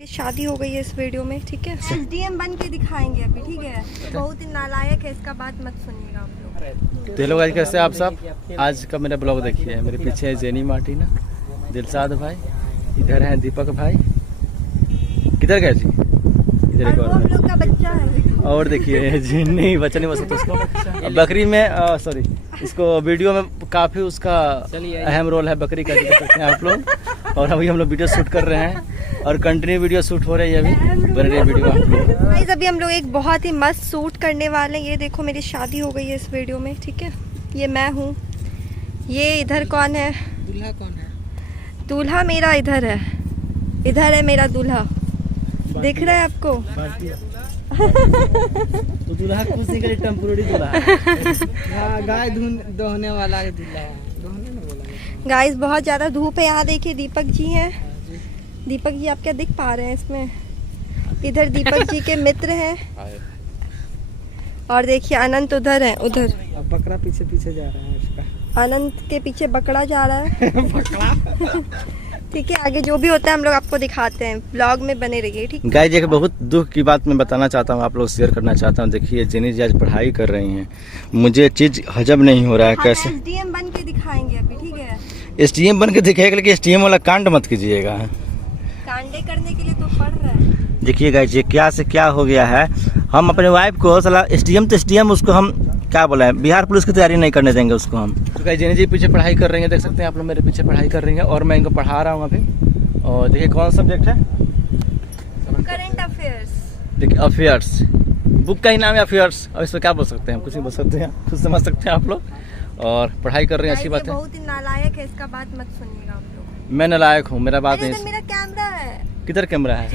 शादी हो गई है इस वीडियो में, ठीक है। एसडीएम बन के दिखाएंगे अभी, ठीक है। बहुत ही नालायक है, इसका बात मत सुनिएगा आप लोग। तो हेलो गाइस, कैसे आप सब। आज का मेरा ब्लॉग देखिए। मेरे पीछे है जेनी मार्टिना, दिलशाद भाई, इधर है दीपक भाई। किधर गए जी? इधर एक हम लोग का बच्चा है। और देखिए जी, नहीं बच्चा नहीं बस उसको बकरी में सॉरी, इसको वीडियो में काफी उसका अहम रोल है बकरी का, देख सकते हैं आप लोग। और अभी हम लोग वीडियो शूट कर रहे हैं और कंटिन्यू वीडियो शूट हो रही है, अभी बन रही है वीडियो आप लोग। गाइस अभी हम लोग एक बहुत ही मस्त शूट करने वाले हैं। ये देखो मेरी शादी हो गई है इस वीडियो में, ठीक है। ये मैं हूँ। ये इधर कौन है? दूल्हा कौन है? दूल्हा मेरा इधर है। इधर है मेरा दूल्हा, दिख रहा है आपको? तो दूल्हा कुछ नहीं करे, टेम्पोररी दूल्हा। हाँ, गाय दोहने वाला है दूल्हा। दोहने नहीं बोला। गाइस बहुत ज्यादा धूप है। यहाँ देखिए दीपक जी हैं। दीपक जी आप क्या दिख पा रहे हैं इसमें? इधर दीपक जी के मित्र हैं और देखिए अनंत उधर है। उधर अब बकरा पीछे पीछे जा रहा है उसका। अनंत के पीछे बकरा जा रहा है। ठीक है, आगे जो भी होता है हम लोग आपको दिखाते हैं। ब्लॉग में बने रहिए, ठीक है। गाइस एक बहुत दुख की बात मैं बताना चाहता हूँ, आप लोग शेयर करना चाहता हूँ। देखिए जेनी जी आज पढ़ाई कर रही हैं, मुझे चीज हजम नहीं हो रहा है। कैसे एसडीएम बन के दिखाएंगे अभी, ठीक है। एसडीएम बन के दिखाएगा, लेकिन एसडीएम वाला कांड मत कीजिएगा। कांडे करने के लिए तो पढ़ रहा है। देखिए गाइस ये क्या से क्या हो गया है। हम अपने वाइफ को साला एसडीएम तो एसडीएम उसको हम क्या बोला है, बिहार पुलिस की तैयारी नहीं करने देंगे उसको हम। तो गाइस जेनी जी पीछे पढ़ाई कर रही हैं, देख सकते हैं आप लोग मेरे पीछे पढ़ाई कर रही हैं और मैं इनको पढ़ा रहा हूँ अभी। और देखिए कौन सा सब्जेक्ट है? Current affairs. देखिए अफेयर्स, बुक का ही नाम है अफेयर्स। और इसमें क्या बोल सकते हैं हम? कुछ नहीं बोल सकते हैं, खुद समझ सकते हैं आप लोग। और पढ़ाई कर रहे हैं, अच्छी बात है। बहुत ही नालायक है, इसका बात मत सुनिएगा आप लोग। मैं नालायक हूँ, मेरा बात नहीं। मेरा कैमरा है। किधर कैमरा है?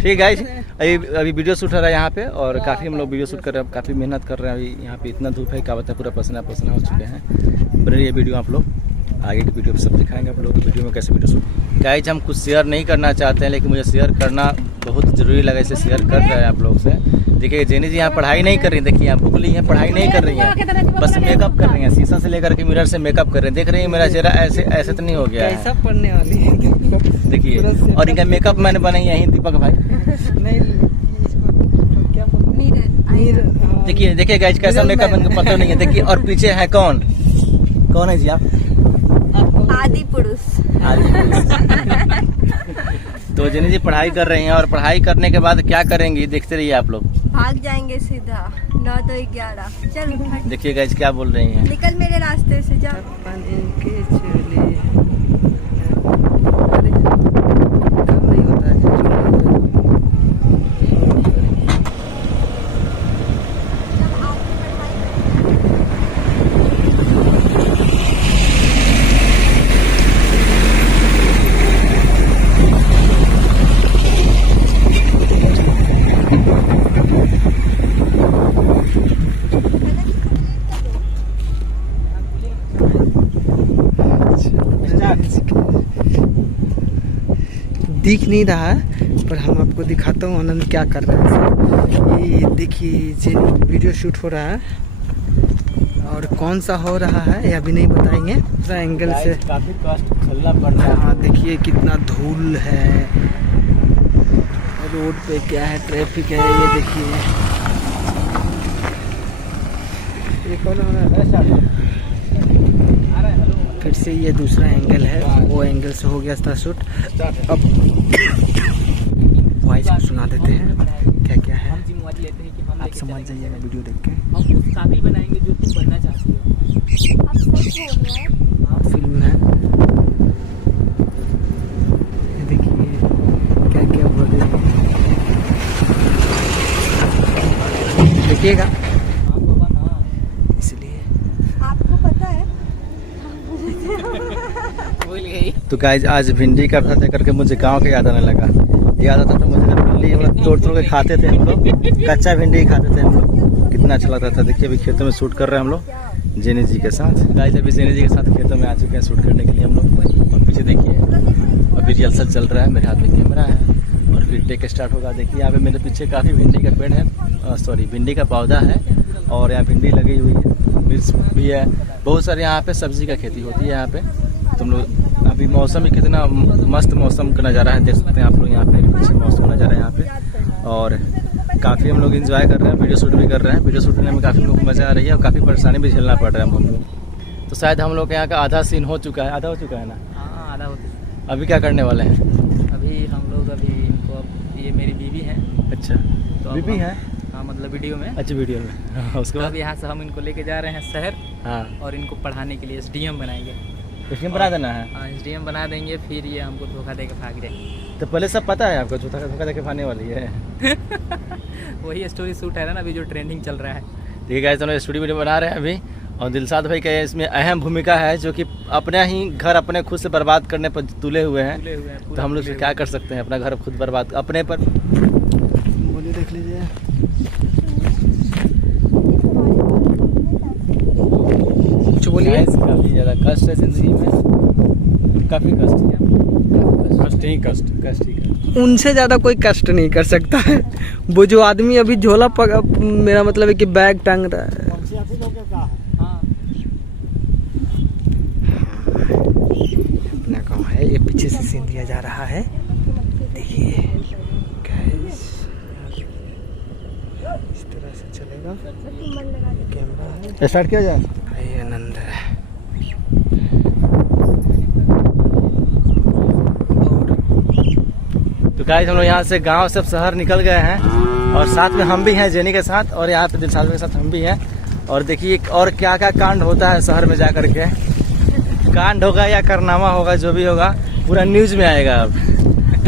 ठीक है अभी वीडियो शूट हो रहा है यहाँ पे और काफ़ी हम लोग वीडियो शूट कर रहे हैं, काफ़ी मेहनत कर रहे हैं। अभी यहाँ पे इतना धूप है, क्या बताए, पूरा पसीना पसीना हो चुके हैं। बने ये वीडियो आप लोग, आगे की वीडियो सब दिखाएंगे आप लोग वीडियो में कैसे वीडियो शूट। गाइस हम कुछ शेयर नहीं करना चाहते हैं, लेकिन मुझे शेयर करना बहुत ज़रूरी लगा, इसे शेयर कर रहे हैं आप लोग से। देखिए जेनी जी यहाँ पढ़ाई नहीं कर रही, देखिए यहाँ बुक ली है, पढ़ाई नहीं कर रही है, बस मेकअप कर रही हैं। शीशा से लेकर के मिरर से मेकअप कर रहे हैं। देख रही है मेरा चेहरा ऐसे ऐसे तो नहीं हो गया कैसा पढ़ने वाली है देखिए। और इनका मेकअप मैंने बनाई है दीपक भाई। नहीं क्या बोलते? देखिए देखिए गाइस कैसा मेकअप इनको पता नहीं है। देखिए और पीछे है कौन है जी? आप आदि पुरुष। तो जेनी जी पढ़ाई कर रही हैं और पढ़ाई करने के बाद क्या करेंगी देखते रहिए आप लोग। भाग जाएंगे सीधा 9 तो 11। चल देखिए गाइस क्या बोल रही हैं। निकल मेरे रास्ते से, जा। दिख नहीं रहा है पर हम आपको दिखाता हूँ आनंद क्या कर रहा है। ये देखिए वीडियो शूट हो रहा है और कौन सा हो रहा है ये अभी नहीं बताएंगे। दूसरा एंगल से काफी कष्ट झेलना पड़ रहा है। हाँ देखिए कितना धूल है, रोड पे क्या है, ट्रैफिक है। ये देखिए ये कौन हो रहा है? फिर से ये दूसरा एंगल है, वो एंगल से हो गया था शूट। अब वॉइस को सुना देते हैं क्या क्या है, आप समझ जाइएगा वीडियो देख के। हम उस काबिल बनाएंगे जो तुम बनना चाहती हो। फिल्म है, देखिए क्या क्या हो रहा है, देखिएगा। तो गाइस आज भिंडी का भरता करके मुझे गांव के याद आने लगा। याद आता था मुझे भिंडी हम लोग तोड़ के खाते थे, हम लोग कच्चा भिंडी खाते थे हम लोग, कितना अच्छा लगता था। देखिए अभी खेतों में शूट कर रहे हैं हम लोग जेनी जी के साथ। गाइस अभी जेनी जी के साथ खेतों में आ चुके हैं शूट करने के लिए हम लोग। और पीछे देखिए अभी रिहर्सल चल रहा है, मेरे हाथ में कैमरा है और फिर टेक स्टार्ट होगा। देखिए यहाँ पे मेरे पीछे काफ़ी भिंडी का पेड़ है, सॉरी भिंडी का पौधा है और यहाँ भिंडी लगी हुई है, मिर्च भी है, बहुत सारे यहाँ पे सब्जी का खेती होती है यहाँ पे। तुम लोग अभी मौसम भी कितना मस्त मौसम का नज़ारा है, देख सकते हैं आप लोग यहाँ पे पीछे मौसम का नज़ारा है यहाँ पे। और काफ़ी हम लोग एंजॉय कर रहे हैं, वीडियो शूट भी कर रहे हैं। वीडियो शूट करने में काफ़ी लोग मज़ा आ रही है और काफ़ी परेशानी भी झेलना पड़ रहा है हम लोग। तो शायद हम लोग के यहाँ का आधा सीन हो चुका है, आधा हो चुका है ना। हाँ आधा होता है। अभी क्या करने वाले हैं? अभी हम लोग अभी इनको अब ये मेरी बीवी है अच्छा तो अब बीबी हम- है? हाँ मतलब वीडियो में। अच्छा वीडियो में। उसके तो बाद अब यहाँ से हम इनको लेके जा रहे हैं शहर हाँ और इनको पढ़ाने के लिए SDM बनाएंगे। फिल्म बना देना है। हाँ SDM बना देंगे, फिर ये हमको धोखा दे के भाग जाएंगे। तो पहले सब पता है आपको धोखा धोखा देके भागने वाली है। वही स्टोरी शूट है ना अभी जो ट्रेंडिंग चल रहा है। ठीक है, चलो स्टूडियो वीडियो बना रहे हैं अभी। और दिलशाद भाई का इसमें अहम भूमिका है, जो कि अपने ही घर अपने खुद से बर्बाद करने पर तुले हुए हैं। तुले हुए हैं, तो पूरा हम लोग तुले क्या कर सकते हैं, अपना घर खुद बर्बाद अपने पर। बोलिए, देख लीजिए। कुछ बोलिए। Guys, काफी ज्यादा कष्ट है जिंदगी में, काफी कष्ट है, कष्ट ही कष्ट। उनसे ज़्यादा कोई कष्ट नहीं कर सकता है। वो जो आदमी अभी झोला मेरा मतलब है कि बैग टांग रहा है। हाँ अपना काम है। ये पीछे से सीन दिया जा रहा है, देखिए गाइस, इस तरह से चलेगा। कैमरा है, स्टार्ट किया जाए। भाई आनंद है। तो गाइस हम लोग यहाँ से गांव से शहर निकल गए हैं और साथ में हम भी हैं जेनी के साथ, और यहाँ पे दिलशाद के साथ हम भी हैं। और देखिए और क्या क्या कांड होता है शहर में जा करके, कांड होगा या कारनामा होगा, जो भी होगा पूरा न्यूज में आएगा। अब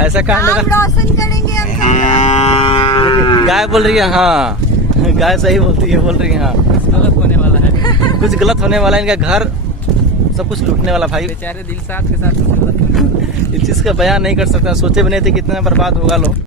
ऐसा कांड नाम होगा। रोशन करेंगे हम सब। गाय बोल रही है हाँ, गाय सही बोलती है, बोल रही है हाँ। गलत होने वाला है। कुछ गलत होने वाला है, इनका घर सब कुछ लूटने वाला भाई। बेचारे दिलशाद के साथ गलत होने वाला है। इस चीज़ का बयान नहीं कर सकता, सोचे भी नहीं थे कितना बर्बाद होगा लोग।